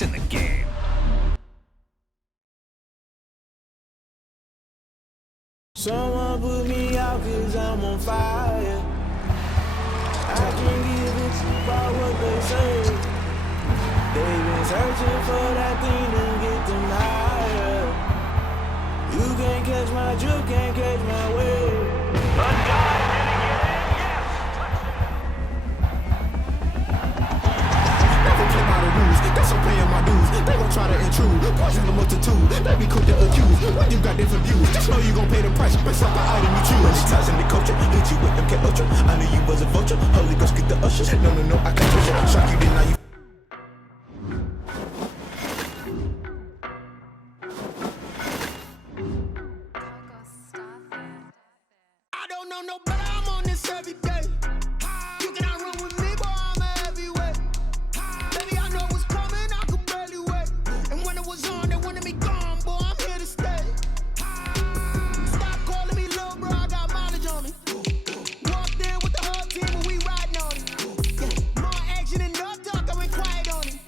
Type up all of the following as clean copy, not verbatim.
locked in the game. Someone put me out 'cause I'm on fire. I can't give a fuck about what they say. They've been searching for that thing to get them higher. You can't catch my drift, can't catch my wave. The dive, did he get in? Yes! Never play by the rules, guess I'm paying my dues. They gon' try to intrude, poison the multitude. They be quick to accuse, when you got different views. Just know you gon' pay the price, based off the item you choose. Many ties in the culture, hit you with them K Ultra. I knew you was a vulture, Holy Ghost get the ushers. No, I can't push it. Shock you, then now you. I don't know no better, I'm on this every day. You cannot run with me, boy, I'm a heavyweight. Baby, I know what's coming, I could barely wait. And when it was on, they wanted me gone, boy, I'm here to stay. Stop calling me little bro, I got mileage on me. Walked in with the whole team and we riding on it. Yeah, more action than no talk, I went quiet on it.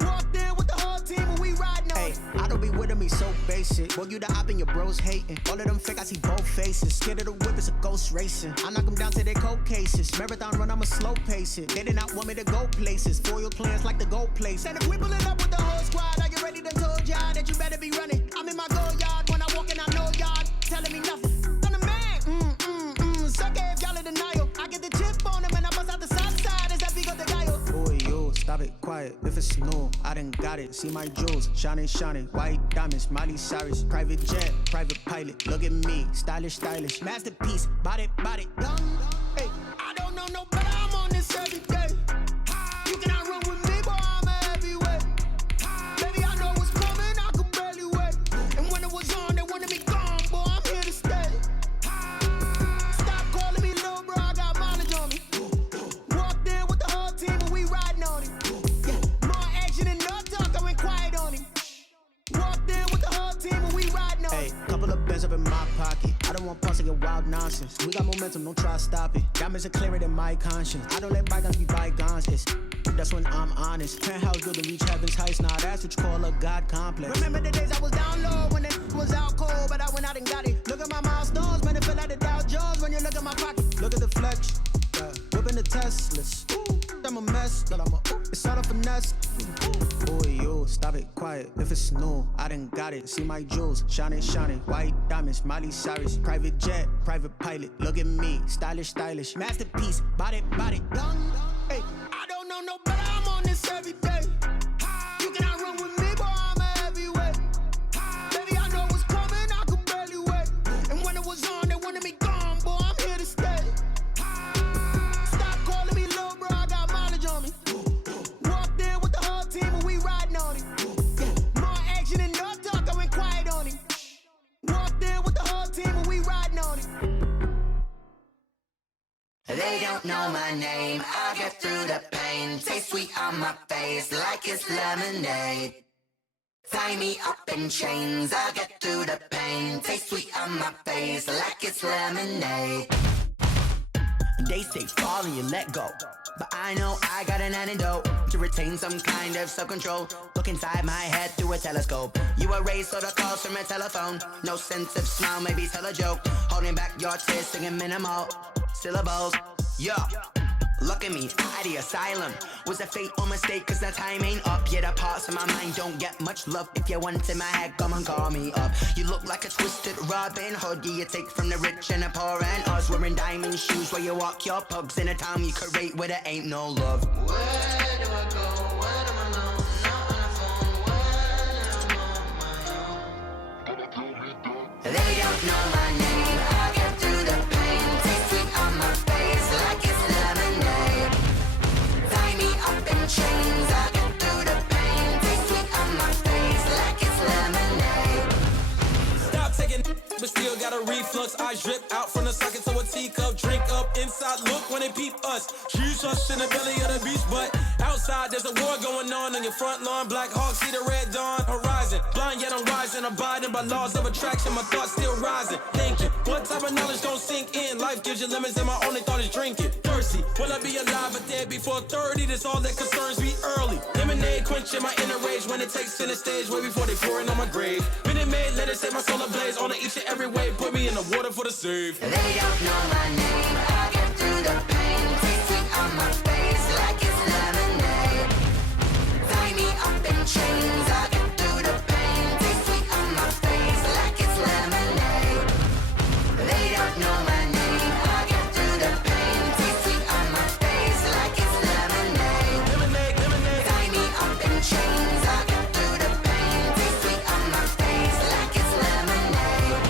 Walked in with the whole team and we riding on it. I don't be with me so basic. Boy, you the op and your bros hating. All of them fake, I see both faces. Scared of the whip, it's a ghost racing. I knock them down to their cold cases. Marathon run, I'ma slow pace it. They did not want me to go places. Foil plans like the go place. And if we pulling up with the whole squad, are you ready to told y'all that you better be running? I'm in my go yard when I walk in, I know y'all telling me nothing. I'm the man, suck it if y'all in denial. I get the chip on them and I bust out the south side as that big of the guy. Boy, yo, stop it, quiet. If it's snow, I done got it. See my jewels, shining, white diamonds, Miley Cyrus, private jet, private pilot. Look at me, stylish, masterpiece, body, done. Hey, I don't know no better, I'm on this every day. You cannot run with me, boy, I'm a heavyweight. Baby, I know what's coming, I could barely wait. And when it was on, they wanted me gone, boy, I'm here to stay. Stop calling me little bro, I got mileage on me. Walked in with the whole team and we riding on it. Yeah, more action than no talk, I went quiet on it. Walked in with the whole team and we riding on it. Hey, couple of bands up in my pocket. I don't want pumps to get wild nonsense. We got momentum, don't try to stop it. Diamonds are clearer than my conscience. I don't let bygones be bygones. That's when I'm honest. Penthouse good to reach heaven's heights. Now that's what you call a God complex. Remember the days I was down low when it was out cold, but I went out and got it. Look at my milestones, man, it feel like the Dow Jones when you look at my pocket. Look at the flex, whipping the Teslas. I'm a mess, but it's all a finesse. Boy, yo, stop it, quiet. If it's new, I done got it. See my jewels, shining, white diamonds, Miley Cyrus, private jet, private pilot. Look at me, stylish, masterpiece, body, done. Hey, I don't know no better, I'm on this every day. You cannot run with me, boy, I'm a heavyweight. Baby, I know what's coming, I could barely wait. And when it was on, they wanted me gone, boy, I'm here to stay. Stop calling me little bro, I got mileage on me. Walked in with the whole team and we riding on it. Yeah, more action than no talk, I went quiet on it. Walked in with the whole team and we riding on it. They don't know my name, I get through the pain. Taste sweet on my face like it's lemonade. Tie me up in chains, I get through the pain. Taste sweet on my face like it's lemonade. They say fall and you let go, but I know I got an antidote to retain some kind of self-control. Look inside my head through a telescope. You erase all the calls from a telephone. No sense of smile, maybe tell a joke. Holding back your tears, singing minimal syllables. Yeah, look at me, out the asylum. Was a fate or mistake, cause the time ain't up. Yeah, the parts of my mind don't get much love. If you want in my head, come and call me up. You look like a twisted Robin Hood. Yeah, you take from the rich and the poor and us. Wearing diamond shoes where you walk your pugs in a town you create where there ain't no love. Where do I go? Where am I alone? Not on the phone. When I'm on my own. They don't know my name. I get through the pain. Taste sweet on my face like it's lemonade. Tie me up in chains. I get through the pain. Taste sweet on my face like it's lemonade. Stop taking, but still got a reflux. Eyes drip out from the socket to a teacup. Drink up inside, look when they peep us. Choose us in the belly of the beast, but outside there's a war going on your front lawn. Black Hawk, see the red dawn horizon. Blind yet I'm rising, abiding by laws of attraction. My thoughts still rising, thinking. What type of knowledge don't sink in? Life gives you lemons and my only thought is drinking. mercy. Will I be alive or dead before 30? That's all that concerns me early. Lemonade quenching my inner rage when it takes center stage way before they pouring on my grave. Minute Maid, let it set my soul ablaze on each and every way. Put me in the water for the save. They don't know my name. I get through the pain. Taste sweet on my face like it's lemonade. Tie me up in chains. I get through the pain. Taste sweet on my face like it's lemonade. They don't know my name. I get through the pain. Taste sweet on my face like it's lemonade. Lemonade, lemonade. Tie me up in chains. I get through the pain. Taste sweet on my face like it's lemonade.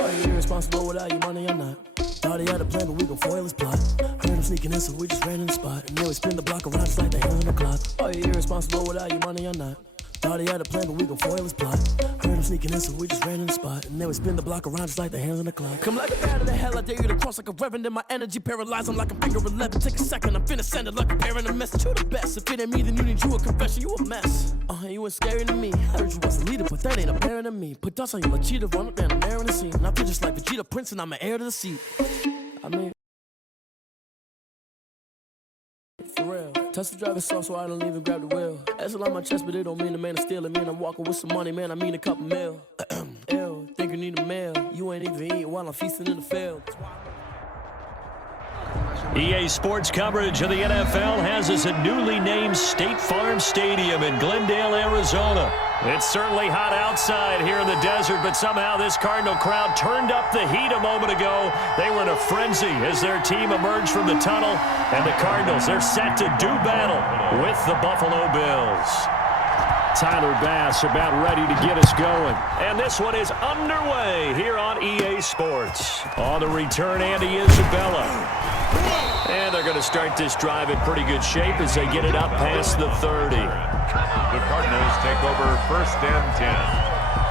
Are you irresponsible without your money or not? Thought he had a plan, but we gon' foil his plot. Heard him sneaking in, so we just ran in the spot. And then we spin the block around just like the hands on the clock. Are you irresponsible without your money or not? Thought he had a plan, but we gon' foil his plot. Heard him sneaking in, so we just ran in the spot. And then we spin the block around just like the hands on the clock. Come like a bat of the hell, I dare you to cross like a reverend. In my energy paralyzed, I'm like a finger 11. Take a second, I'm finna send it like a parent a message. You the best, if it ain't me, then you need you a confession. You a mess. You ain't scary to me. Heard you was a leader, but that ain't apparent to me. Put dust on you like cheetah, run up down, I'm airing the scene. And I feel just like Vegeta Prince, and I'm an heir to the seat. I mean, for real. Touch the driver's soft so I don't even grab the wheel. That's on my chest, but it don't mean the man is stealing. Man, I'm walking with some money, man, I mean a couple mil. Ew, think you need a meal. You ain't even eat while I'm feasting in the field. EA Sports coverage of the NFL has us at newly named State Farm Stadium in Glendale, Arizona. It's certainly hot outside here in the desert, but somehow this Cardinal crowd turned up the heat a moment ago. They were in a frenzy as their team emerged from the tunnel, and the Cardinals, they're set to do battle with the Buffalo Bills. Tyler Bass about ready to get us going. And this one is underway here on EA Sports. On the return, Andy Isabella. And they're going to start this drive in pretty good shape as they get it up past the 30. The Cardinals take over 1st and 10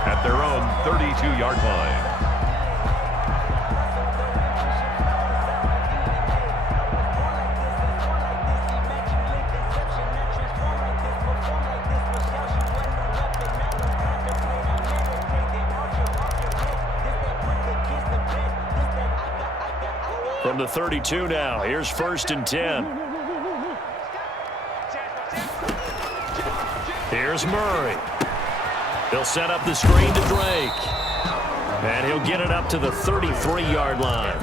at their own 32-yard line. From the 32 now, here's 1st and 10. Here's Murray. He'll set up the screen to Drake. And he'll get it up to the 33-yard line.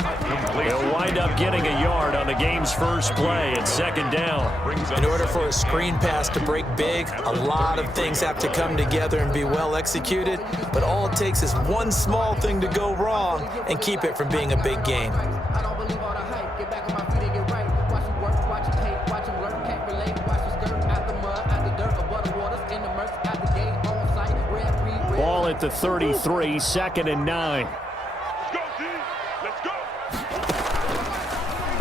He'll wind up getting a yard on the game's first play at 2nd down. In order for a screen pass to break big, a lot of things have to come together and be well executed, but all it takes is one small thing to go wrong and keep it from being a big game. I don't believe all the hype. Get back on my feet and get right. Watch him work, watch him hate, watch him learn, can't relate. Watch him skirt out the mud, out the dirt, above the waters, in the murks, out the gate, on sight, red, red. Ball at the 33, 2nd and 9. Let's go!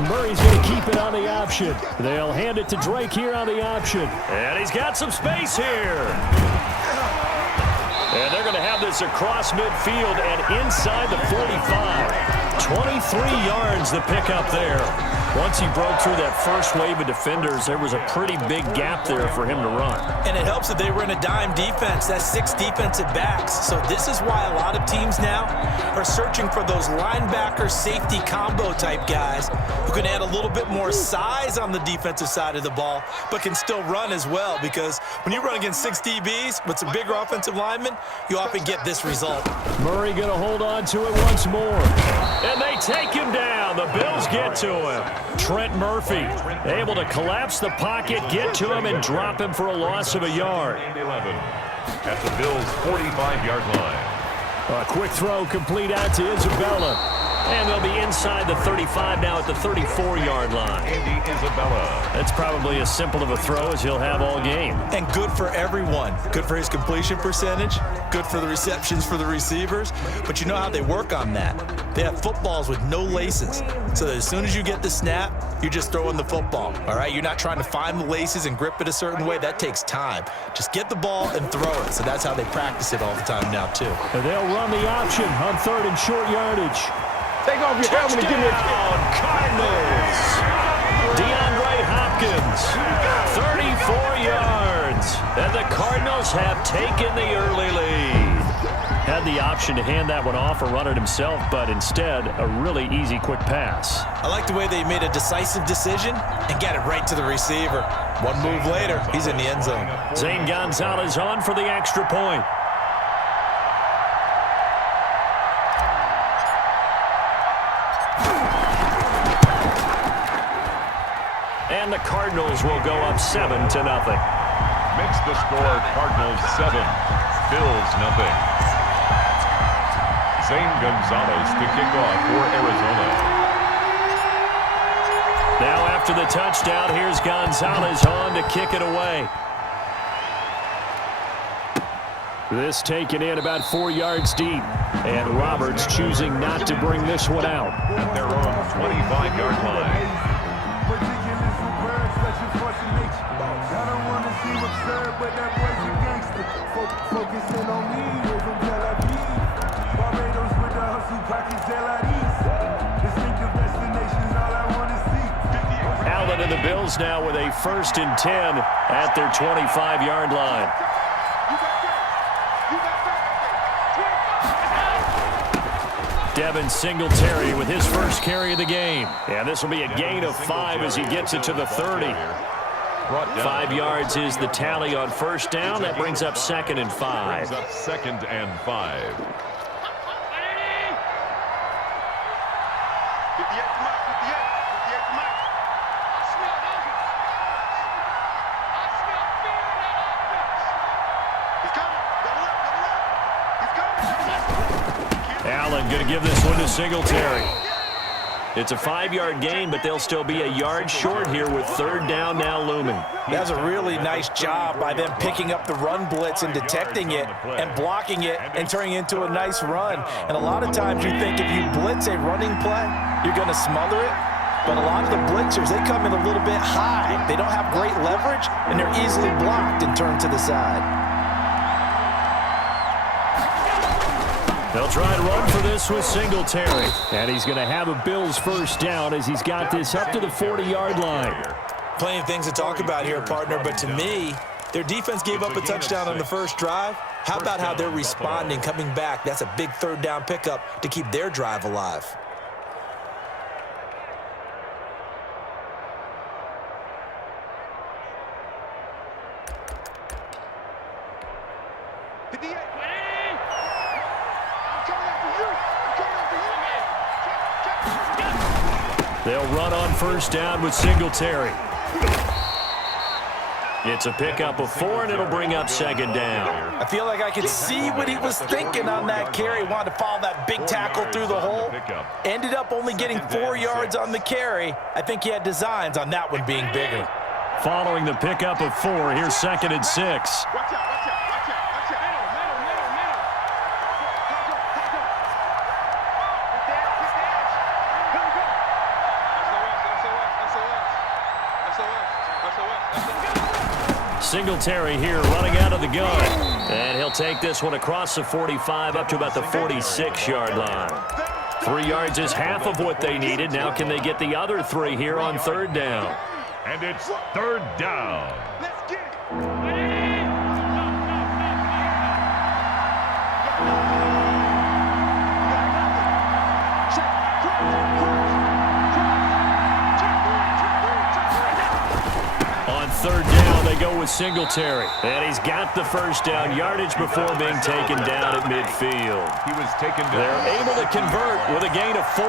Murray's going to keep it on the option. They'll hand it to Drake here on the option. And he's got some space here. And they're going to have this across midfield and inside the 45. 23 yards the pickup there. Once he broke through that first wave of defenders, there was a pretty big gap there for him to run. And it helps that they were in a dime defense. That's 6 defensive backs. So this is why a lot of teams now are searching for those linebacker safety combo type guys who can add a little bit more size on the defensive side of the ball, but can still run as well, because when you run against 6 DBs with some bigger offensive linemen, you often get this result. Murray going to hold on to it once more. And they take him down. The Bills get to him. Trent Murphy able to collapse the pocket, get to him, and drop him for a loss of a yard. 11 at the Bills' 45-yard line. A quick throw complete out to Isabella. And they'll be inside the 35 now at the 34-yard line. Andy Isabella. That's probably as simple of a throw as he'll have all game. And good for everyone. Good for his completion percentage. Good for the receptions for the receivers. But you know how they work on that. They have footballs with no laces. So that as soon as you get the snap, you're just throwing the football. All right? You're not trying to find the laces and grip it a certain way. That takes time. Just get the ball and throw it. So that's how they practice it all the time now, too. And they'll run the option on 3rd and short yardage. Take off your helmet and give me a kick. Cardinals. DeAndre Hopkins, 34 yards. And the Cardinals have taken the early lead. Had the option to hand that one off or run it himself, but instead, a really easy, quick pass. I like the way they made a decisive decision and got it right to the receiver. One move later, he's in the end zone. Zane Gonzalez on for the extra point. And the Cardinals will go up 7-0. Makes the score Cardinals 7, Bills 0. Zane Gonzalez to kick off for Arizona. Now after the touchdown, here's Gonzalez on to kick it away. This taken in about 4 yards deep. And Roberts choosing not to bring this one out. At their own 25-yard line. Allen and the Bills now with a 1st and 10 at their 25-yard line. Devin Singletary with his first carry of the game. And this will be a gain of 5 as he gets it to the 30. 5 yards is the tally on 1st down. That brings up 2nd and 5. Brings up 2nd and 5. Allen going to give this one to Singletary. It's a 5-yard gain, but they'll still be a yard short here with 3rd down now looming. That's a really nice job by them picking up the run blitz and detecting it and blocking it and turning it into a nice run. And a lot of times you think if you blitz a running play, you're going to smother it. But a lot of the blitzers, they come in a little bit high. They don't have great leverage, and they're easily blocked and turned to the side. They'll try and run for this with Singletary. And he's going to have a Bills 1st down as he's got this up to the 40-yard line. Plenty of things to talk about here, partner, but to me, their defense gave up a touchdown on the first drive. How about how they're responding, coming back? That's a big 3rd down pickup to keep their drive alive. They'll run on 1st down with Singletary. It's a pickup of 4, and it'll bring up 2nd down. I feel like I could see what he was thinking on that carry. Wanted to follow that big tackle through the hole. Ended up only getting 4 yards on the carry. I think he had designs on that one being bigger. Following the pickup of 4, here's 2nd and 6. Singletary here running out of the gun. And he'll take this one across the 45 up to about the 46-yard line. 3 yards is half of what they needed. Now can they get the other 3 here on 3rd down? And it's 3rd down. Let's get it. On 3rd down, they go with Singletary. And he's got the 1st down yardage before being taken down at midfield. He was taken down. They're able to convert with a gain of 4.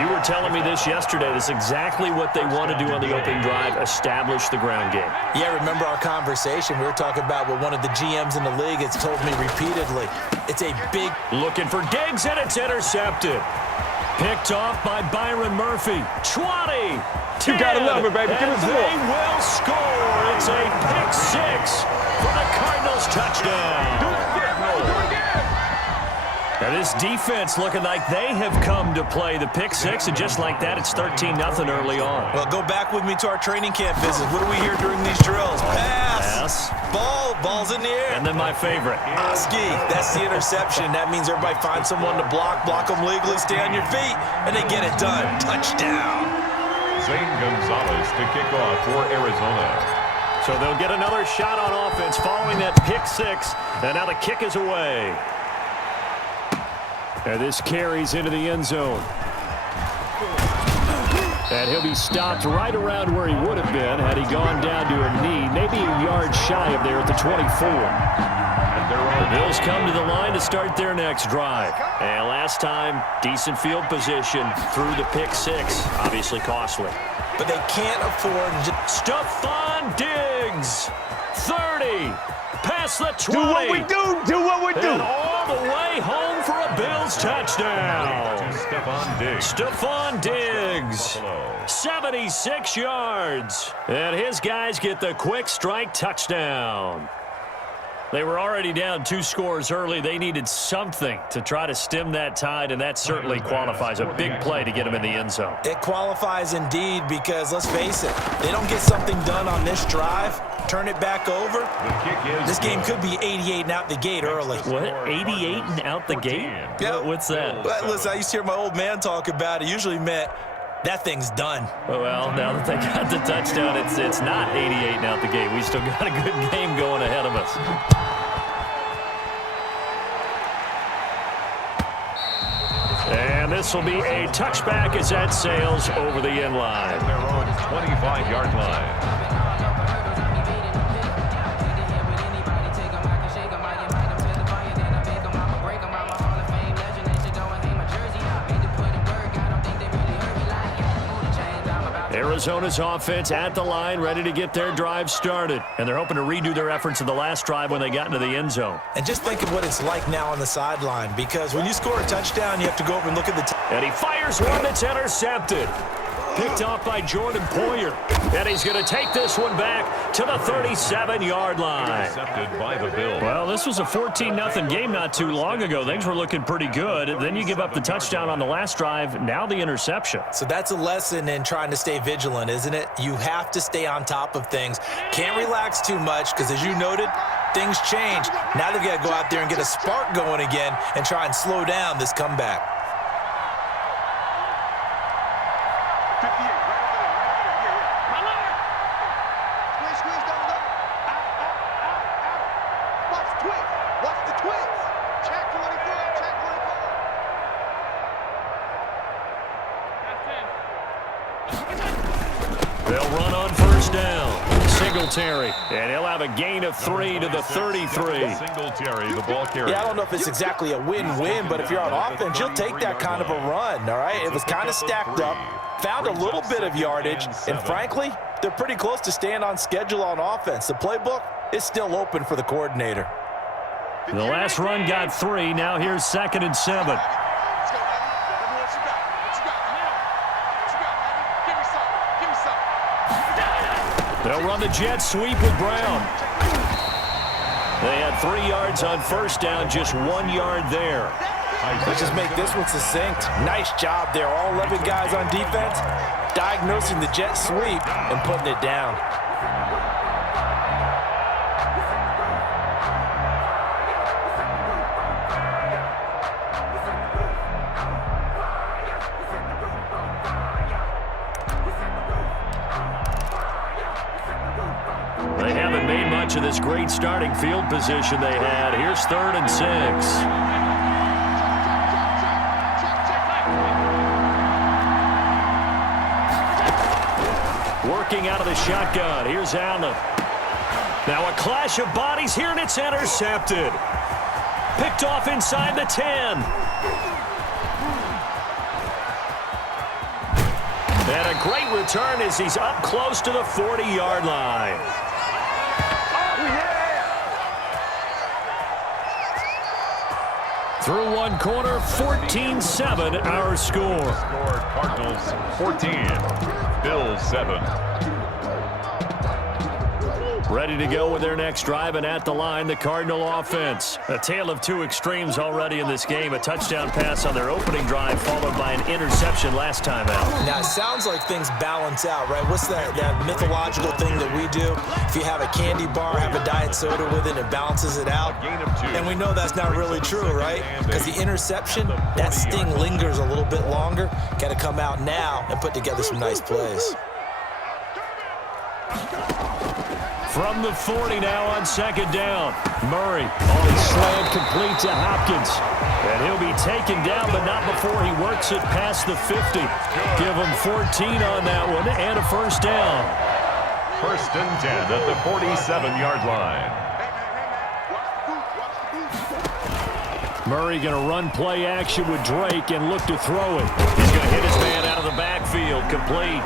You were telling me this yesterday. This is exactly what they want to do on the opening drive, establish the ground game. Yeah, remember our conversation? We were talking about what one of the GMs in the league has told me repeatedly. It's a big... Looking for Diggs, and it's intercepted. Picked off by Byron Murphy. 20. 10, You gotta love it, baby. Give and us some they more. will score. It's a pick six for the Cardinals touchdown. Now this defense looking like they have come to play the pick six, and just like that, it's 13-0 early on. Well, go back with me to our training camp visit. What do we hear during these drills? Pass. Ball's in the air. And then my favorite. Oski, that's the interception. That means everybody finds someone to block them legally, stay on your feet, and they get it done. Touchdown. Zane Gonzalez to kick off for Arizona. So they'll get another shot on offense following that pick six, and now the kick is away. And this carries into the end zone. And he'll be stopped right around where he would have been had he gone down to a knee, maybe a yard shy of there at the 24. The Bills come to the line to start their next drive. And last time, decent field position through the pick six, obviously costly. But they can't afford to Stephon Diggs, 30, past the 20. Do what we do. Do what we do. And all the way home for a Bills touchdown. Stephon Diggs. Stephon Diggs, 76 yards. And his guys get the quick strike touchdown. They were already down 2 scores early. They needed something to try to stem that tide, and that certainly qualifies. A big play to get them in the end zone. It qualifies indeed because, let's face it, they don't get something done on this drive, turn it back over, this game could be 88 and out the gate early. What? 88 and out the gate? Yeah. What's that? But listen, I used to hear my old man talk about it. Usually meant that thing's done. Well, now that they got the touchdown, it's not 88 and out the gate. We still got a good game going ahead of us. And this will be a touchback as that sails over the end line. Their own 25-yard line. Arizona's offense at the line, ready to get their drive started. And they're hoping to redo their efforts in the last drive when they got into the end zone. And just think of what it's like now on the sideline, because when you score a touchdown, you have to go over and look at the and he fires one that's intercepted. Picked off by Jordan Poyer. And he's going to take this one back to the 37-yard line. Intercepted by the Bills. Well, this was a 14-0 game not too long ago. Things were looking pretty good. Then you give up the touchdown on the last drive. Now the interception. So that's a lesson in trying to stay vigilant, isn't it? You have to stay on top of things. Can't relax too much because, as you noted, things change. Now they've got to go out there and get a spark going again and try and slow down this comeback. They'll run on first down. Singletary. And he'll have a gain of 3 to the 33. Singletary, the ball carrier. Yeah, I don't know if it's exactly a win-win, but if you're on offense, you'll take that kind of a run, all right? It was kind of stacked up, found a little bit of yardage, and frankly, they're pretty close to staying on schedule on offense. The playbook is still open for the coordinator. The last run got 3. Now here's 2nd and 7. They'll run the jet sweep with Brown. They had 3 yards on first down, just 1 yard there. Let's just make this one succinct. Nice job there. All 11 guys on defense diagnosing the jet sweep and putting it down. They haven't made much of this great starting field position they had. Here's 3rd and 6. Working out of the shotgun. Here's Allen. Now a clash of bodies here, and it's intercepted. Picked off inside the 10. And a great return as he's up close to the 40-yard line. Through one quarter, 14-7 our score. Cardinals 14, Bills 7. Ready to go with their next drive, and at the line, the Cardinal offense. A tale of two extremes already in this game. A touchdown pass on their opening drive, followed by an interception last time out. Now, it sounds like things balance out, right? What's that mythological thing that we do? If you have a candy bar, have a diet soda with it, it balances it out. And we know that's not really true, right? Because the interception, that sting lingers a little bit longer. Got to come out now and put together some nice plays. From the 40 now on second down. Murray on slant, complete to Hopkins. And he'll be taken down, but not before he works it past the 50. Give him 14 on that one and a first down. First and 10 at the 47-yard line. Murray going to run play action with Drake and look to throw it. He's going to hit his man out of the backfield, complete.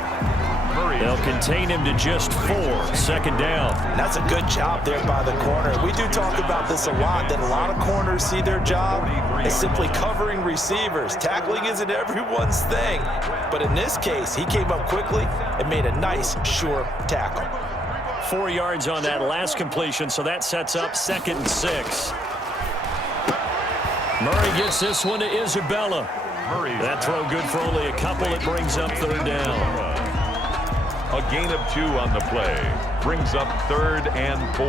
They'll contain him to just 4. Second down. That's a good job there by the corner. We do talk about this a lot, that a lot of corners see their job as simply covering receivers. Tackling isn't everyone's thing. But in this case, he came up quickly and made a nice, sure tackle. 4 yards on that last completion, so that sets up 2nd and 6. Murray gets this one to Isabella. That throw good for only a couple. It brings up 3rd down. A gain of 2 on the play. Brings up 3rd and 4.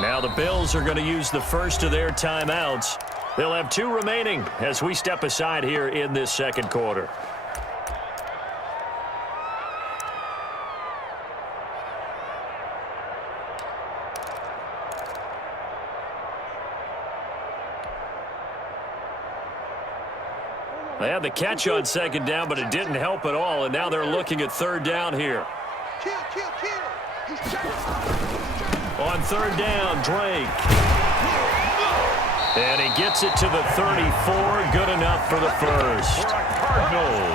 Now the Bills are going to use the first of their timeouts. They'll have 2 remaining as we step aside here in this second quarter. They had the catch on second down, but it didn't help at all, and now they're looking at 3rd down here. On 3rd down, Drake. And he gets it to the 34, good enough for the first.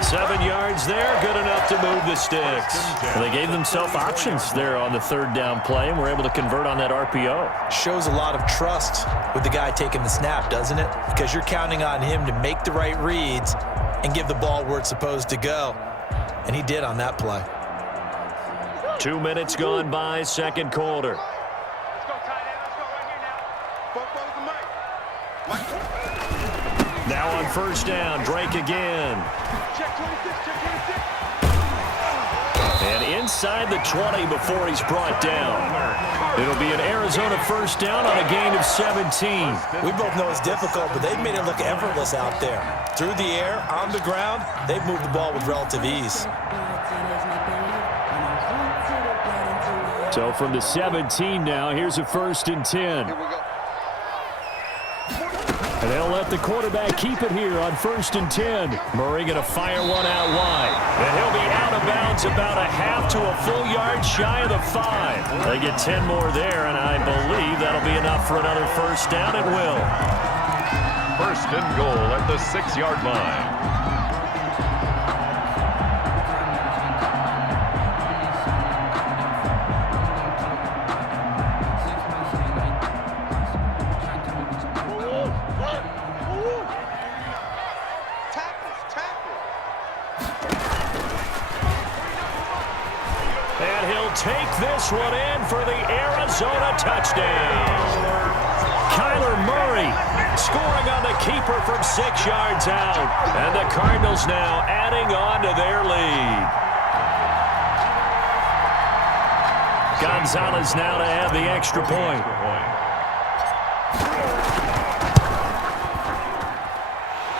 7 yards there, good enough to move the sticks. Well, they gave themselves options there on the 3rd down play, and were able to convert on that RPO. Shows a lot of trust with the guy taking the snap, doesn't it? Because you're counting on him to make the right reads and give the ball where it's supposed to go. And he did on that play. 2 minutes gone by, second quarter. Now on 1st down, Drake again. And inside the 20 before he's brought down. It'll be an Arizona 1st down on a gain of 17. We both know it's difficult, but they've made it look effortless out there. Through the air, on the ground, they've moved the ball with relative ease. So from the 17 now, here's a 1st and 10. And they'll let the quarterback keep it here on 1st and 10. Murray going to fire one out wide. And he'll be out of bounds about a half to a full yard shy of the 5. They get 10 more there, and I believe that'll be enough for another 1st down. It will. 1st and goal at the 6-yard line. Take this one in for the Arizona touchdown. Kyler Murray scoring on the keeper from 6 yards out. And the Cardinals now adding on to their lead. Gonzalez now to have the extra point.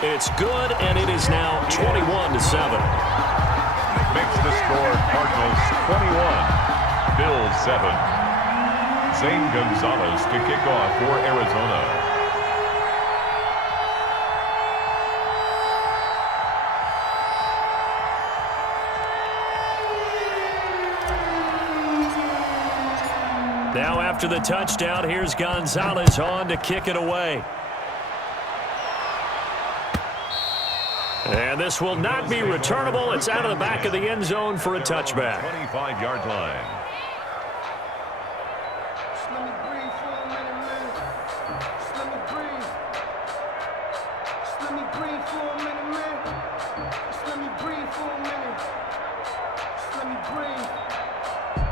It's good, and it is now 21-7. Makes the score Cardinals 21. Bills 7. Zane Gonzalez to kick off for Arizona. Now after the touchdown, here's Gonzalez on to kick it away. And this will not be returnable. It's out of the back of the end zone for a touchback. 25-yard line. Just let me breathe for a minute, man. Just let me breathe. Just let me breathe for a minute, man. Just let me breathe for a minute. Just let me breathe.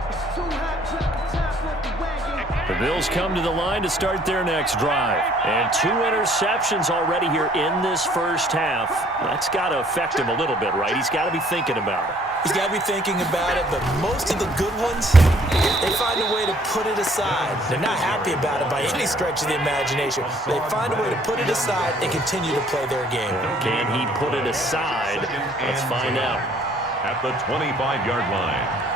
It's too hot, drop the top off the wagon. The Bills come to the line to start their next drive. And 2 interceptions already here in this first half. That's got to affect him a little bit, right? He's got to be thinking about it. He's got to be thinking about it, but most of the good ones, they find a way to put it aside. They're not happy about it by any stretch of the imagination. They find a way to put it aside and continue to play their game. Can he put it aside? Let's find out. At the 25-yard line.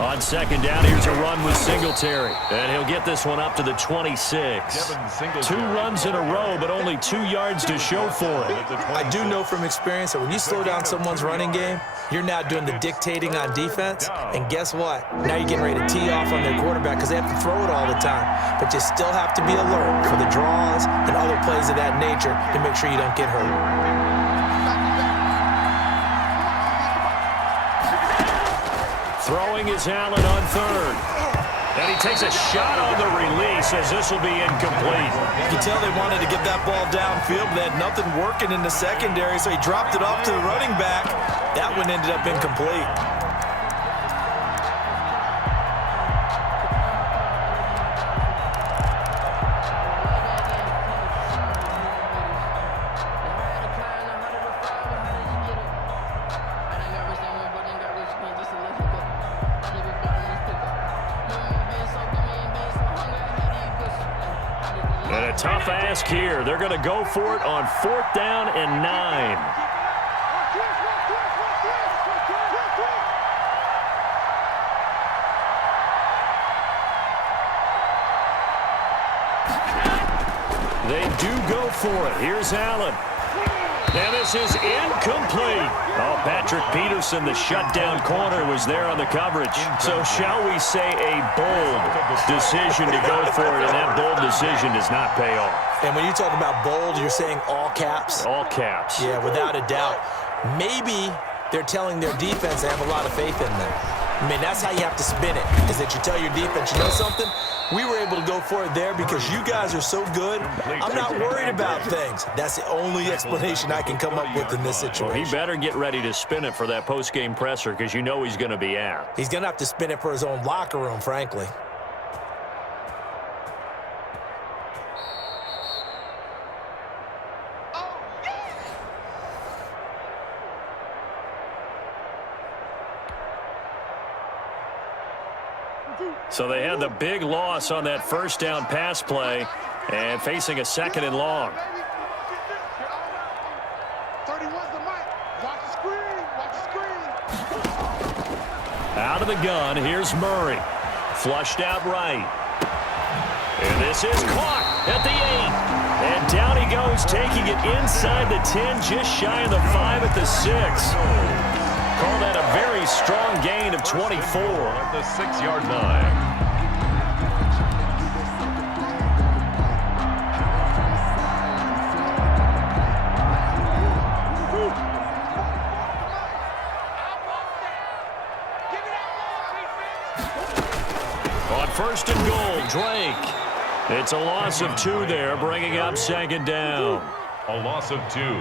On second down, here's a run with Singletary. And he'll get this one up to the 26. 2 runs in a row, but only 2 yards to show for it. I do know from experience that when you slow down someone's running game, you're now doing the dictating on defense. And guess what? Now you're getting ready to tee off on their quarterback because they have to throw it all the time. But you still have to be alert for the draws and other plays of that nature to make sure you don't get hurt. Throwing is Allen on third. And he takes a shot on the release as this will be incomplete. You can tell they wanted to get that ball downfield, but they had nothing working in the secondary, so he dropped it off to the running back. That one ended up incomplete. And a tough ask here. They're going to go for it on 4th down and 9. They do go for it. Here's Allen. And this is incomplete. Oh, Patrick Peterson, the shutdown corner, was there on the coverage. So shall we say a bold decision to go for it, and that bold decision does not pay off. And when you talk about bold, you're saying all caps? All caps. Yeah, without a doubt. Maybe they're telling their defense they have a lot of faith in them. I mean, that's how you have to spin it, is that you tell your defense, you know something? We were able to go for it there because you guys are so good. I'm not worried about things. That's the only explanation I can come up with in this situation. Well, he better get ready to spin it for that post-game presser because you know he's going to be out. He's going to have to spin it for his own locker room, frankly. So they had the big loss on that first down pass play and facing a 2nd and long. 31's the mic. Watch the screen. Watch the screen. Out of the gun, here's Murray. Flushed out right. And this is caught at the 8. And down he goes, taking it inside the 10, just shy of the 5 at the 6. Call that a very strong gain of 24. At the 6-yard line. On 1st and goal, Drake. It's a loss of 2 there, bringing up 2nd down. A loss of 2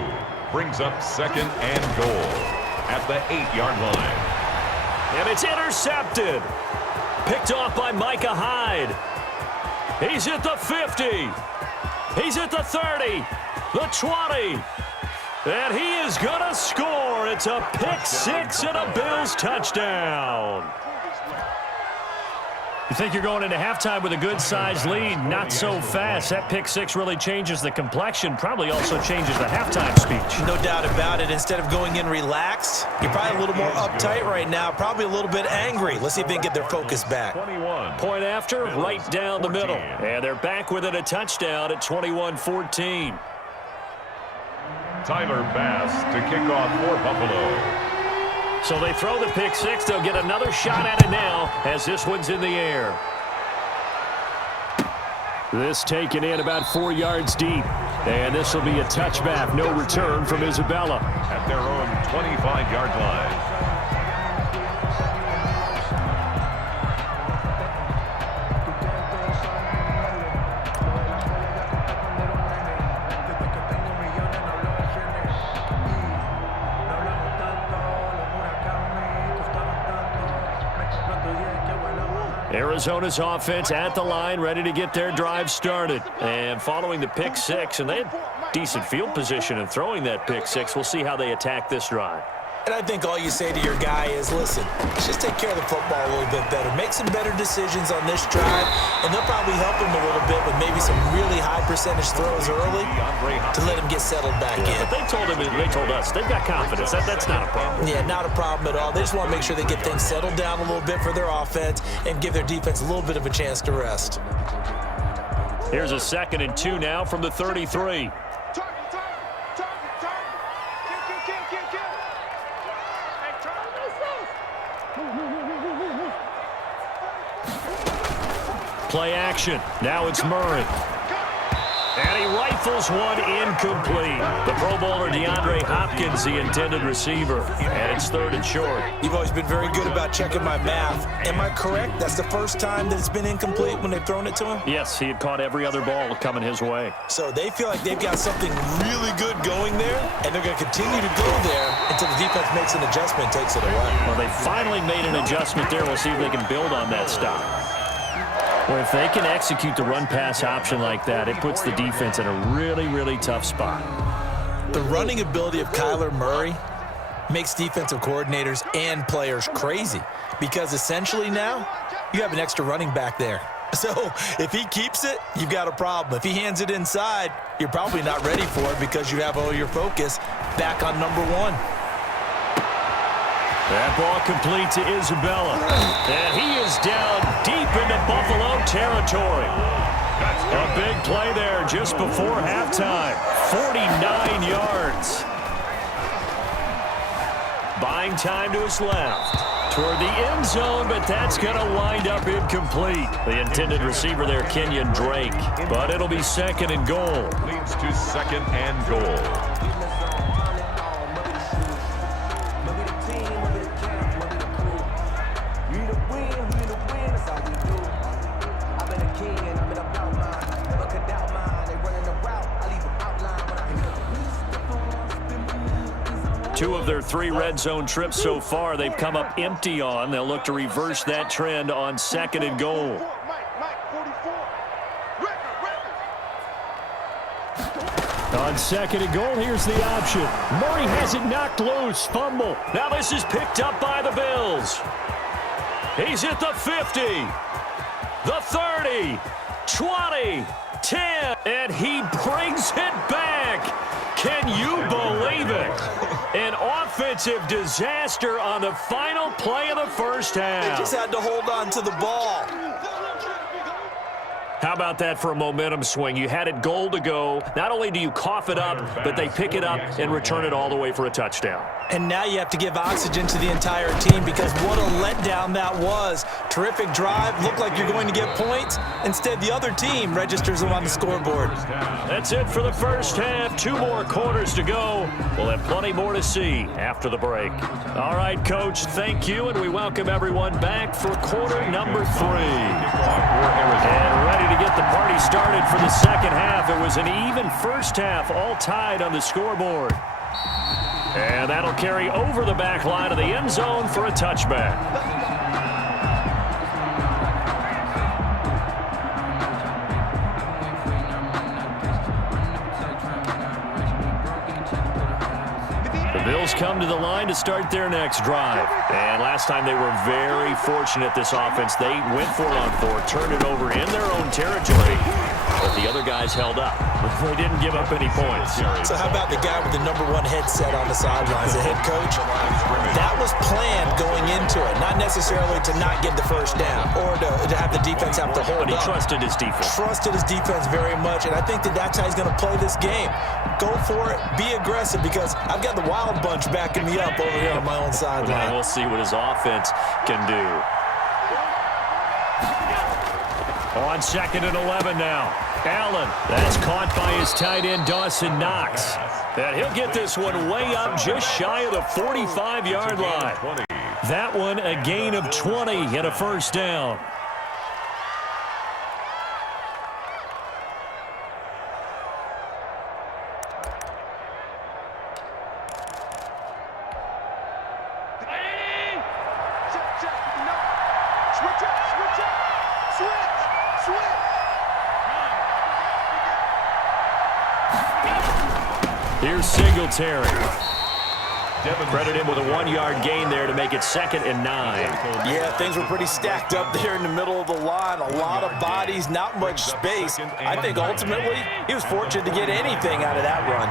brings up 2nd and goal at the 8-yard line. And it's intercepted. Picked off by Micah Hyde. He's at the 50. He's at the 30. The 20. And he is going to score. It's a pick 6 and a Bills touchdown. You think you're going into halftime with a good-sized lead? Not so fast. That pick 6 really changes the complexion, probably also changes the halftime speech. No doubt about it. Instead of going in relaxed, you're probably a little more uptight right now, probably a little bit angry. Let's see if they can get their focus back. 21. Point after, right down the middle. And they're back within a touchdown at 21-14. Tyler Bass to kick off for Buffalo. So they throw the pick 6. They'll get another shot at it now as this one's in the air. This taken in about 4 yards deep. And this will be a touchback, no return from Isabella. At their own 25-yard line. Arizona's offense at the line, ready to get their drive started. And following the pick six, and they had decent field position in throwing that pick six. We'll see how they attack this drive. And I think all you say to your guy is, listen, just take care of the football a little bit better. Make some better decisions on this drive, and they'll probably help him a little bit with maybe some really high percentage throws early to let him get settled back in. But they told us, they've got confidence. That's not a problem. Yeah, not a problem at all. They just want to make sure they get things settled down a little bit for their offense and give their defense a little bit of a chance to rest. Here's a 2nd and 2 now from the 33. Play action. Now it's Murray. And he rifles one incomplete. The Pro Bowler DeAndre Hopkins, the intended receiver. And it's 3rd and short. You've always been very good about checking my math. Am I correct? That's the first time that it's been incomplete when they've thrown it to him? Yes, he had caught every other ball coming his way. So they feel like they've got something really good going there, and they're going to continue to go there until the defense makes an adjustment and takes it away. Well, they finally made an adjustment there. We'll see if they can build on that stop. Well, if they can execute the run-pass option like that, it puts the defense in a really, really tough spot. The running ability of Kyler Murray makes defensive coordinators and players crazy because essentially now you have an extra running back there. So if he keeps it, you've got a problem. If he hands it inside, you're probably not ready for it because you have all your focus back on number one. That ball complete to Isabella. And he is down deep into Buffalo territory. A big play there just before halftime. 49 yards. Buying time to his left. Toward the end zone, but that's going to wind up incomplete. The intended receiver there, Kenyon Drake. But it'll be 2nd and goal. Leads to 2nd and goal. Two of their 3 red zone trips so far, they've come up empty on. They'll look to reverse that trend on 2nd and goal. On 2nd and goal, here's the option. Murray has it knocked loose. Fumble. Now this is picked up by the Bills. He's at the 50, the 30, 20, 10, and he brings it back. Can you believe it? An offensive disaster on the final play of the first half. They just had to hold on to the ball. How about that for a momentum swing? You had it goal to go. Not only do you cough it up, but they pick it up and return it all the way for a touchdown. And now you have to give oxygen to the entire team because what a letdown that was. Terrific drive. Looked like you're going to get points. Instead, the other team registers them on the scoreboard. That's it for the first half. 2 more quarters to go. We'll have plenty more to see after the break. All right, Coach, thank you, and we welcome everyone back for quarter number 3. And ready to get the party started for the second half. It was an even first half, all tied on the scoreboard. And that'll carry over the back line of the end zone for a touchback. The Bills come to the line to start their next drive. And last time they were very fortunate, this offense. They went for it on 4, turned it over in their own territory. But the other guys held up. They didn't give up any points. So how about the guy with the number 1 headset on the sidelines, the head coach? That was planned going into it, not necessarily to not get the first down or to have the defense have to hold up. But he trusted his defense. Trusted his defense very much, and I think that's how he's going to play this game. Go for it. Be aggressive because I've got the Wild Bunch backing me up over here on my own sideline. We'll see what his offense can do. On 2nd and 11 now. Allen, that's caught by his tight end, Dawson Knox. And he'll get this one way up just shy of the 45-yard line. That one a gain of 20 and a first down. Here's Singletary. Credit him with a 1-yard gain there to make it 2nd and 9. Yeah, things were pretty stacked up there in the middle of the line. A lot of bodies, not much space. I think ultimately he was fortunate to get anything out of that run.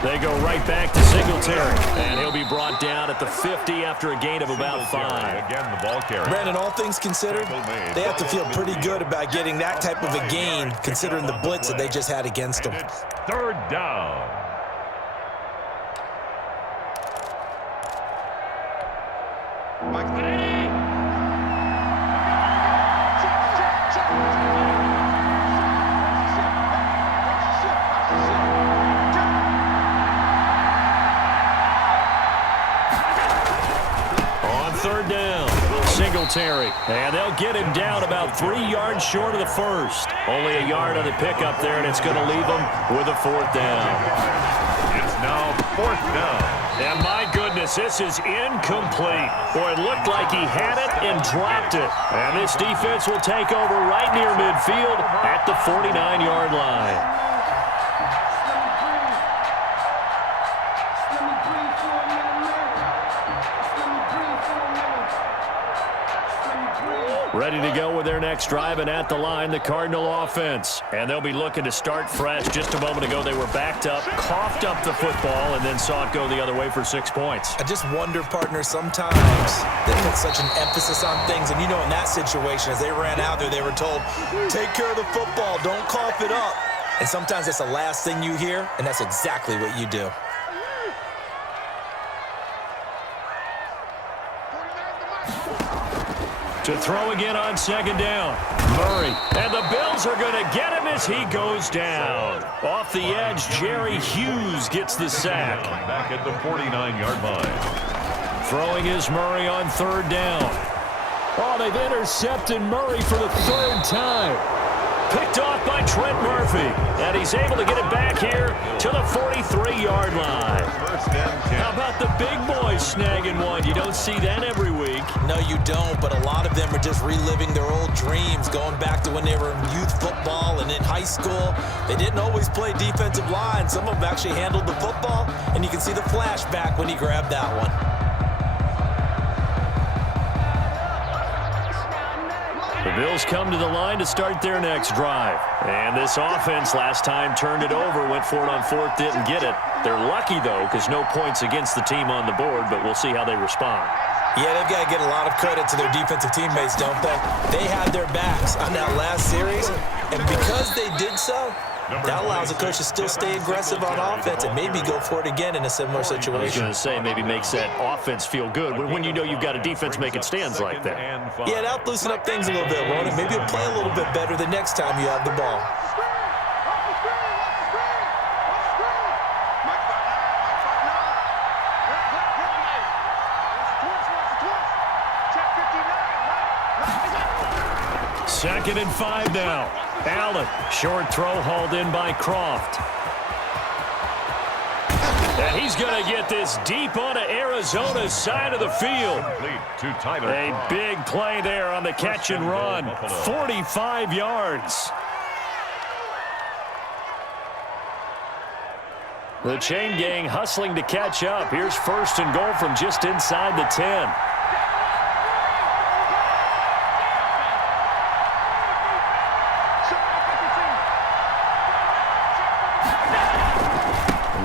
They go right back to Singletary, and he'll be brought down at the 50 after a gain of about 5. Again, the ball carrier. Brandon, all things considered, they have to feel pretty good about getting that type of a gain, considering the blitz that they just had against them. It's 3rd down. Singletary, and they'll get him down about 3 yards short of the first. Only a yard on the pickup there, and it's going to leave them with a 4th down. It's now 4th down. And my goodness, this is incomplete. Boy, it looked like he had it and dropped it. And this defense will take over right near midfield at the 49-yard line. Ready to go with their next drive, and at the line, the Cardinal offense. And they'll be looking to start fresh. Just a moment ago, they were backed up, coughed up the football, and then saw it go the other way for 6 points. I just wonder, partner, sometimes they put such an emphasis on things. And, you know, in that situation, as they ran out there, they were told, take care of the football, don't cough it up. And sometimes that's the last thing you hear, and that's exactly what you do. To throw again on 2nd down. Murray. And the Bills are going to get him as he goes down. Off the edge, Jerry Hughes gets the sack. Back at the 49-yard line. Throwing is Murray on 3rd down. Oh, they've intercepted Murray for the 3rd time. Picked off by Trent Murphy. And he's able to get it back here to the 43-yard line. How about the big boys snagging one? You don't see that every week. No, you don't, but a lot of them are just reliving their old dreams, going back to when they were in youth football and in high school. They didn't always play defensive line. Some of them actually handled the football, and you can see the flashback when he grabbed that one. The Bills come to the line to start their next drive. And this offense last time turned it over, went for it on 4th, didn't get it. They're lucky, though, because no points against the team on the board, but we'll see how they respond. Yeah, they've got to get a lot of credit to their defensive teammates, don't they? They had their backs on that last series, and because they did so, that allows the coach to still stay aggressive on offense and maybe go for it again in a similar situation. I was going to say, maybe makes that offense feel good when you know you've got a defense making stands like that. Yeah, that'll loosen up things a little bit, won't it? Maybe you'll play a little bit better the next time you have the ball. Second and 5 now. Allen, short throw hauled in by Croft. And he's going to get this deep onto Arizona's side of the field. A big play there on the catch and run. 45 yards. The chain gang hustling to catch up. Here's 1st and goal from just inside the 10.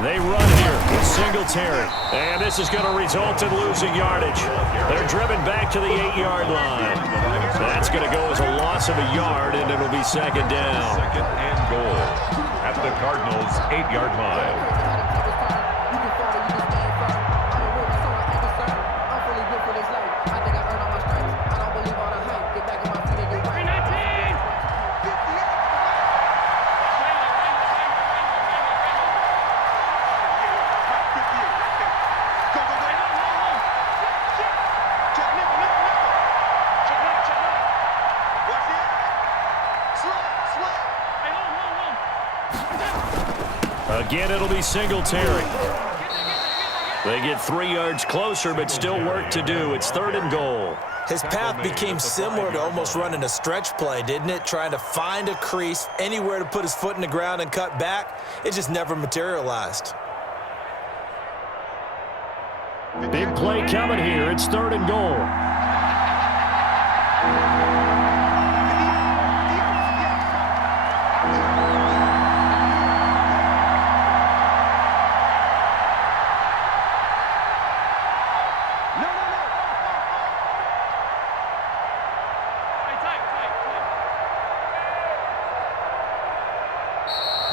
They run here with Singletary. And this is going to result in losing yardage. They're driven back to the 8-yard line. That's going to go as a loss of a yard, and it'll be second down. Second and goal at the Cardinals' 8-yard line. Again, it'll be Singletary. They get 3 yards closer, but still work to do. It's third and goal. His path became similar to almost running a stretch play, didn't it? Trying to find a crease, anywhere to put his foot in the ground and cut back. It just never materialized. Big play coming here. It's third and goal.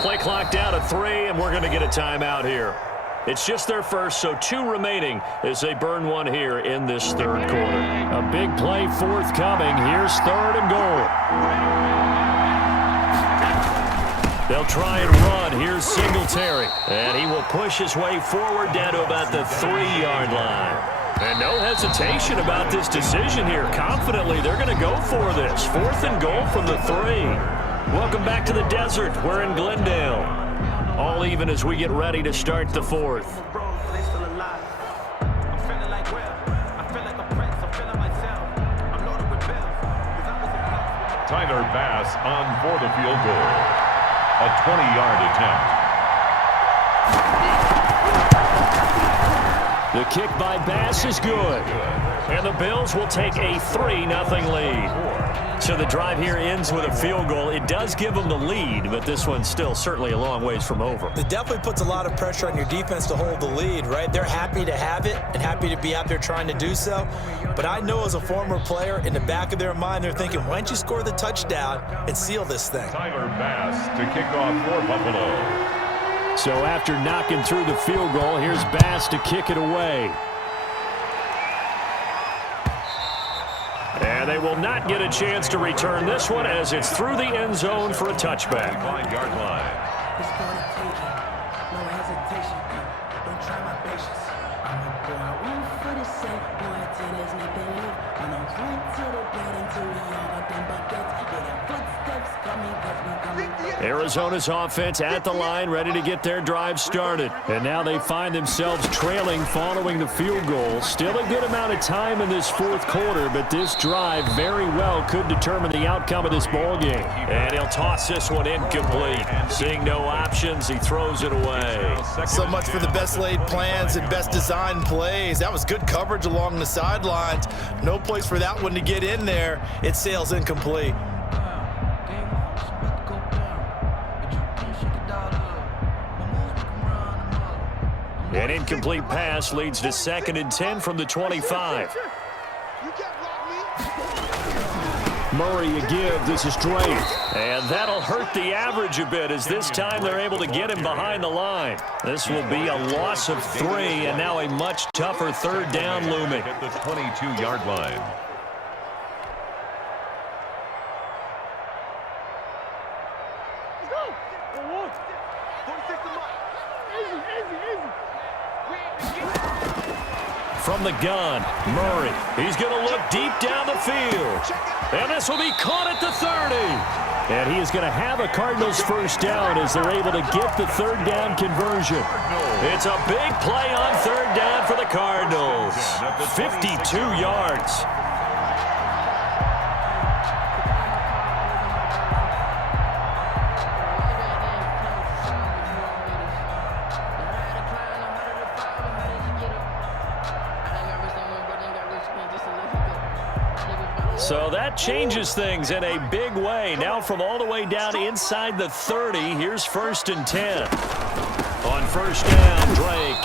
Play clock down to 3, and we're going to get a timeout here. It's just their first, so 2 remaining as they burn one here in this third quarter. A big play forthcoming. Here's third and goal. They'll try and run. Here's Singletary. And he will push his way forward down to about the 3-yard line. And no hesitation about this decision here. Confidently, they're going to go for this. Fourth and goal from the 3. Welcome back to the desert. We're in Glendale. All even as we get ready to start the fourth. Tyler Bass on for the field goal. A 20-yard attempt. The kick by Bass is good. And the Bills will take a 3-0 lead. So the drive here ends with a field goal. It does give them the lead, but this one's still certainly a long ways from over. It definitely puts a lot of pressure on your defense to hold the lead, right? They're happy to have it and happy to be out there trying to do so. But I know as a former player, in the back of their mind, they're thinking, why don't you score the touchdown and seal this thing? Tyler Bass to kick off for Buffalo. So after knocking through the field goal, here's Bass to kick it away. And they will not get a chance to return this one as it's through the end zone for a touchback. 5-yard line. It's gonna take it. No hesitation. Don't try my patience. I'ma go out one for the sake. Boy, till there's nothing left. I'ma run to the bed until we all got them buckets. Yeah, them footsteps coming, cause we coming. Arizona's offense at the line, ready to get their drive started. And now they find themselves trailing following the field goal. Still a good amount of time in this fourth quarter, but this drive very well could determine the outcome of this ball game. And he'll toss this one incomplete. Seeing no options, he throws it away. So much for the best laid plans and best designed plays. That was good coverage along the sidelines. No place for that one to get in there. It sails incomplete. An incomplete pass leads to 2nd and 10 from the 25. Murray a give. This is Drake. And that'll hurt the average a bit as this time they're able to get him behind the line. This will be a loss of 3 and now a much tougher third down looming. At the 22-yard line. From the gun, Murray. He's going to look deep down the field. And this will be caught at the 30. And he is going to have a Cardinals first down as they're able to get the third down conversion. It's a big play on third down for the Cardinals. 52 yards. So that changes things in a big way. Now from all the way down inside the 30, here's 1st and 10. On first down, Drake.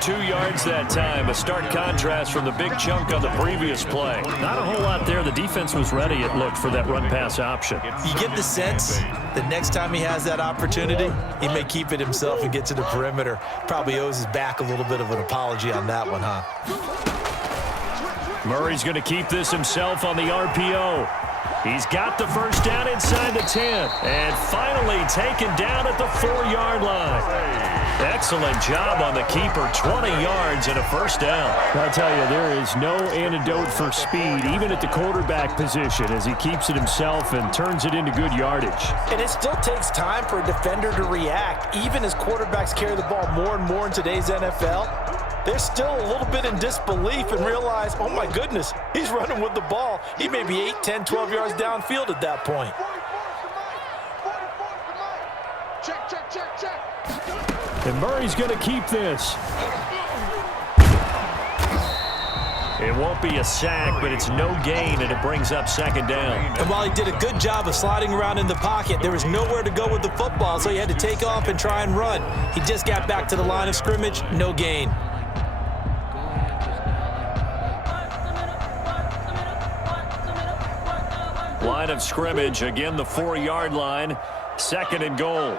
2 yards that time. A stark contrast from the big chunk on the previous play. Not a whole lot there. The defense was ready, it looked, for that run-pass option. You get the sense that next time he has that opportunity, he may keep it himself and get to the perimeter. Probably owes his back a little bit of an apology on that one, huh? Murray's going to keep this himself on the RPO. He's got the first down inside the 10. And finally taken down at the 4-yard line. Excellent job on the keeper. 20 yards and a first down. I'll tell you, there is no antidote for speed, even at the quarterback position, as he keeps it himself and turns it into good yardage. And it still takes time for a defender to react. Even as quarterbacks carry the ball more and more in today's NFL, they're still a little bit in disbelief and realize, oh my goodness, he's running with the ball. He may be 8, 10, 12 yards downfield at that point. And Murray's going to keep this. It won't be a sack, but it's no gain, and it brings up second down. And while he did a good job of sliding around in the pocket, there was nowhere to go with the football, so he had to take off and try and run. He just got back to the line of scrimmage, no gain. Line of scrimmage, again the 4-yard line, second and goal.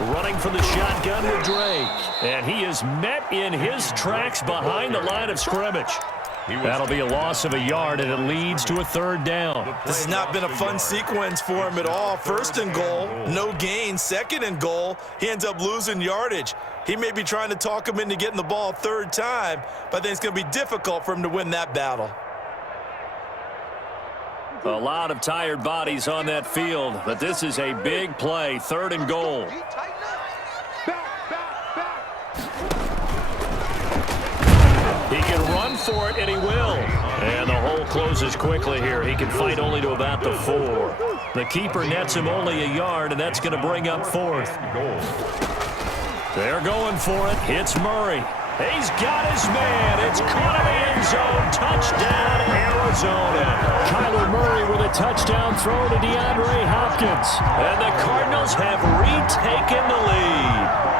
Running for the shotgun with Drake. And he is met in his tracks behind the line of scrimmage. That'll be a loss of a yard, and it leads to a third down. This has not been a fun sequence for him at all. First and goal, no gain. Second and goal, he ends up losing yardage. He may be trying to talk him into getting the ball a third time, but I think it's going to be difficult for him to win that battle. A lot of tired bodies on that field, but this is a big play, third and goal. He can run for it, and he will. And the hole closes quickly here. He can fight only to about the 4. The keeper nets him only a yard, and that's going to bring up fourth. They're going for it. It's Murray. He's got his man. It's caught in the end zone. Touchdown, Arizona. Kyler Murray with a touchdown throw to DeAndre Hopkins. And the Cardinals have retaken the lead.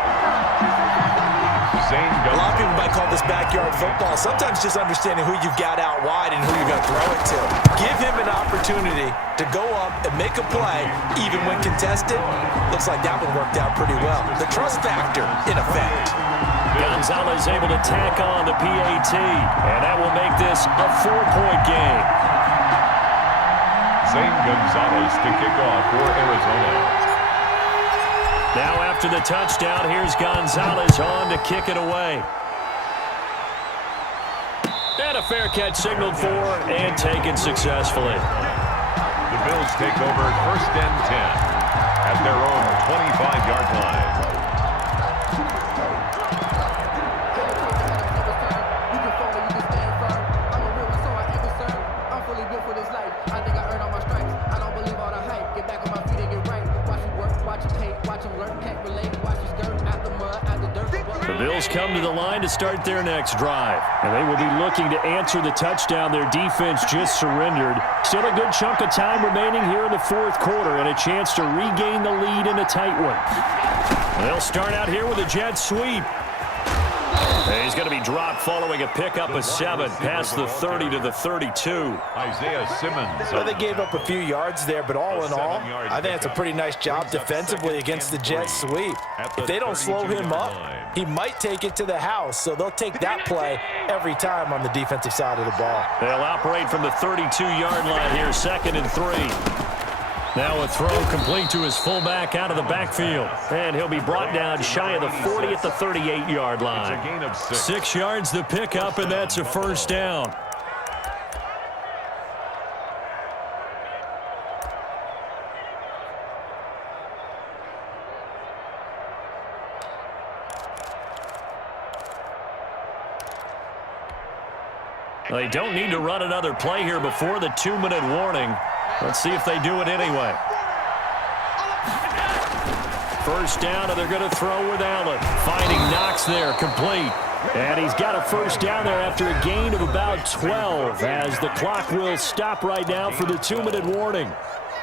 A lot of people might call this backyard football. Sometimes just understanding who you've got out wide and who you're going to throw it to. Give him an opportunity to go up and make a play, even when contested. Looks like that one worked out pretty well. The trust factor, in effect. Gonzalez able to tack on the PAT, and that will make this a 4-point game. Zane Gonzalez to kick off for Arizona. Now after the touchdown, here's Gonzalez on to kick it away. And a fair catch signaled for and taken successfully. The Bills take over first and 10 at their own 25-yard line. The Bills come to the line to start their next drive. And they will be looking to answer the touchdown their defense just surrendered. Still a good chunk of time remaining here in the fourth quarter and a chance to regain the lead in a tight one. They'll start out here with a jet sweep. And he's going to be dropped following a pickup of 7 past the 30 to the 32. Isaiah Simmons. Well, they gave up a few yards there, but all in all, I think it's a pretty nice job defensively against the jet sweep. If they don't slow him up, he might take it to the house, so they'll take that play every time on the defensive side of the ball. They'll operate from the 32-yard line here, 2nd and 3. Now a throw complete to his fullback out of the backfield. And he'll be brought down shy of the 40 at the 38-yard line. 6 yards the pickup, and that's a first down. They don't need to run another play here before the 2-minute warning. Let's see if they do it anyway. First down, and they're going to throw with Allen. Finding Knox there, complete. And he's got a first down there after a gain of about 12 as the clock will stop right now for the 2-minute warning.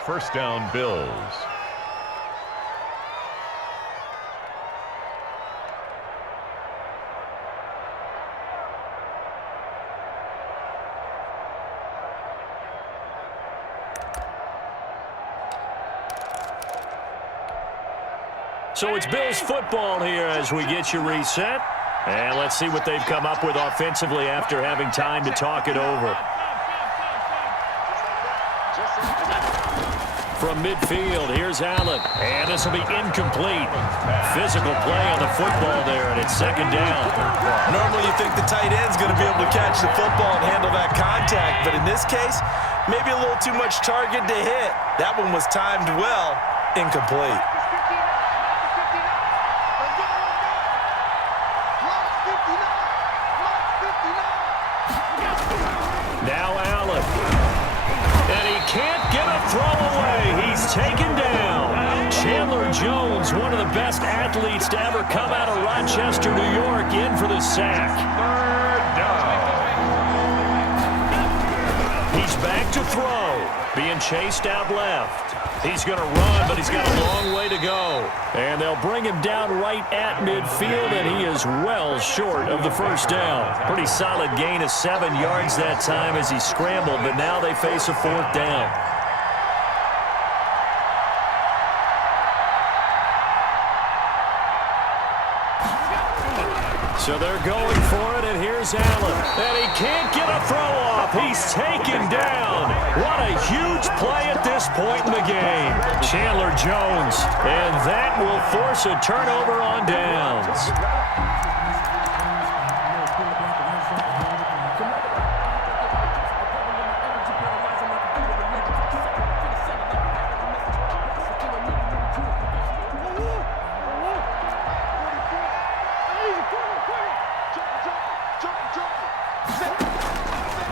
First down, Bills. So it's Bills football here as we get you reset. And let's see what they've come up with offensively after having time to talk it over. From midfield, here's Allen. And this will be incomplete. Physical play on the football there, and it's second down. Normally you think the tight end's going to be able to catch the football and handle that contact, but in this case, maybe a little too much target to hit. That one was timed well, incomplete. Now Allen. And he can't get a throw away. He's taken down. Chandler Jones, one of the best athletes to ever come out of Rochester, New York, in for the sack. Third down. He's back to throw. Being chased out left. He's going to run, but he's got a long way to go. And they'll bring him down right at midfield, and he is well short of the first down. Pretty solid gain of 7 yards that time as he scrambled, but now they face a fourth down. So they're going for it, and here's Allen. And he can't get a throw off. He's taken down. What a huge play at this point in the game. Chandler Jones. And that will force a turnover on downs.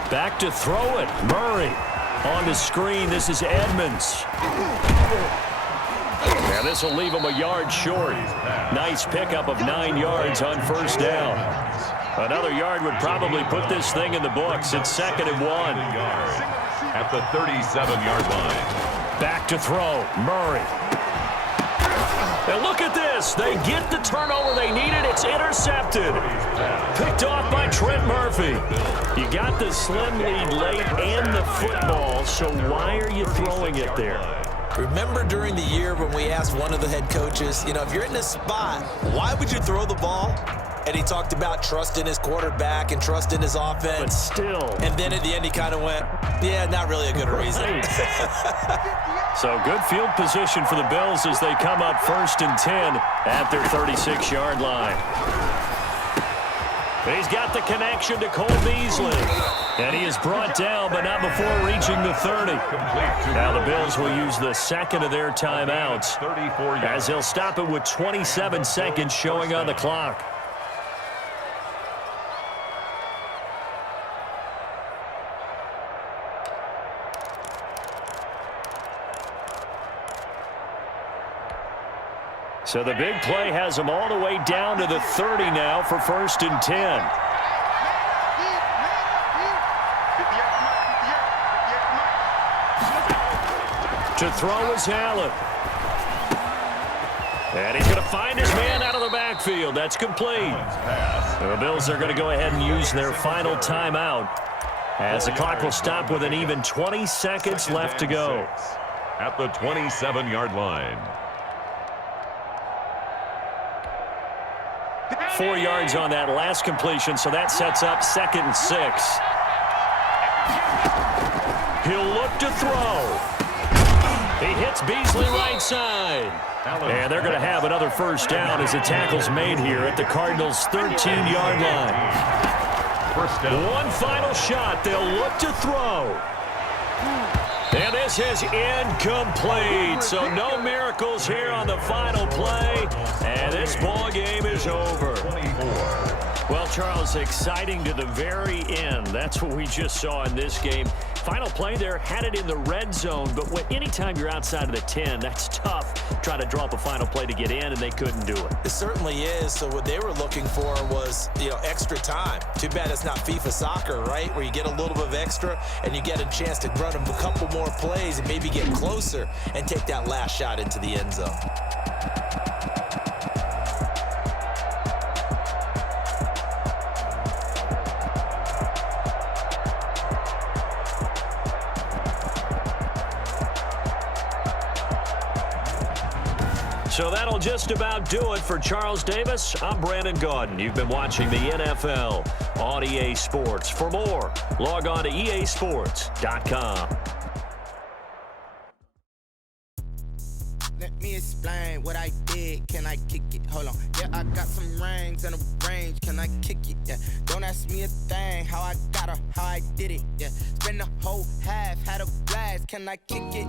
Back to throw it. Murray on the screen. This is Edmonds. Now this will leave him a yard short. Nice pickup of 9 yards on first down. Another yard would probably put this thing in the books. It's 2nd and 1. At the 37-yard line. Back to throw. Murray. And look at this. They get the turnover they needed. It's intercepted. Picked off by Trent Murphy. You got the slim lead late and the football, so why are you throwing it there? Remember during the year when we asked one of the head coaches, if you're in this spot, why would you throw the ball? And he talked about trust in his quarterback and trust in his offense. But still. And then at the end he kind of went, yeah, not really a good reason. So good field position for the Bills as they come up 1st and 10 at their 36-yard line. He's got the connection to Cole Beasley. And he is brought down, but not before reaching the 30. Now the Bills will use the second of their timeouts as they'll stop it with 27 seconds showing on the clock. So the big play has them all the way down to the 30 now for 1st and 10. To throw is Allen. And he's going to find his man out of the backfield. That's complete. The Bills are going to go ahead and use their final timeout as the clock will stop with an even 20 seconds left to go. At the 27-yard line. 4 yards on that last completion, so that sets up 2nd and 6. He'll look to throw. He hits Beasley right side. And they're going to have another first down as the tackle's made here at the Cardinals' 13-yard line. First down. One final shot. They'll look to throw. And this is incomplete. So no miracles here on the final play. And this ball game is over. Well, Charles, exciting to the very end. That's what we just saw in this game. Final play there, had it in the red zone, but anytime you're outside of the 10, that's tough. Trying to draw up a final play to get in, and they couldn't do it. It certainly is. So what they were looking for was, extra time. Too bad it's not FIFA soccer, right? Where you get a little bit of extra and you get a chance to run a couple more plays and maybe get closer and take that last shot into the end zone. So that'll just about do it for Charles Davis. I'm Brandon Gaudin. You've been watching the NFL on EA Sports. For more, log on to easports.com. Let me explain what I did. Can I kick it? Hold on. Yeah, I got some rings and a range. Can I kick it? Yeah. Don't ask me a thing. How I got her, how I did it. Yeah. Spend the whole half, had a blast. Can I kick it?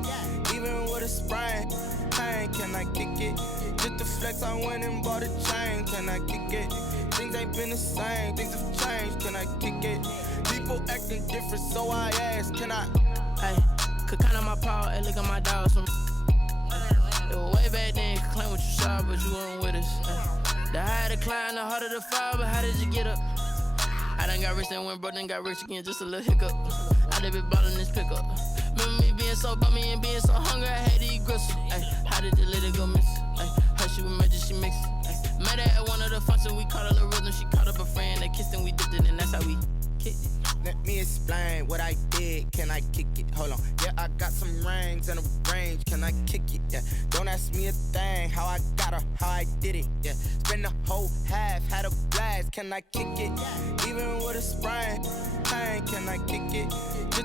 Even with a sprain. Pain, can I kick it? Just the flex, I went and bought a chain. Can I kick it? Things ain't been the same. Things have changed. Can I kick it? People acting different, so I ask. Can I? Hey, could count on my power. Hey, look at my dog. It was way back then, you could claim what you saw, but you weren't with us. The higher the climb, the harder the fall, but how did you get up? I done got rich, then went broke, then got rich again, just a little hiccup. I done been ballin' this pickup. Remember me being so bummy and being so hungry, I had to eat gristle. Ay, how did the lady go miss? Ay, how she was magic, she mixed. Met her at one of the functions, we caught a little rhythm, she caught up a friend, they kissed and we dipped it, and that's how we kicked it. Let me explain what I did. Can I kick it? Hold on. Yeah, I got some rings and a range. Can I kick it? Yeah. Don't ask me a thing. How I got her, how I did it. Yeah. Spend the whole half, had a blast. Can I kick it? Even with a sprain. Pain, can I kick it? Just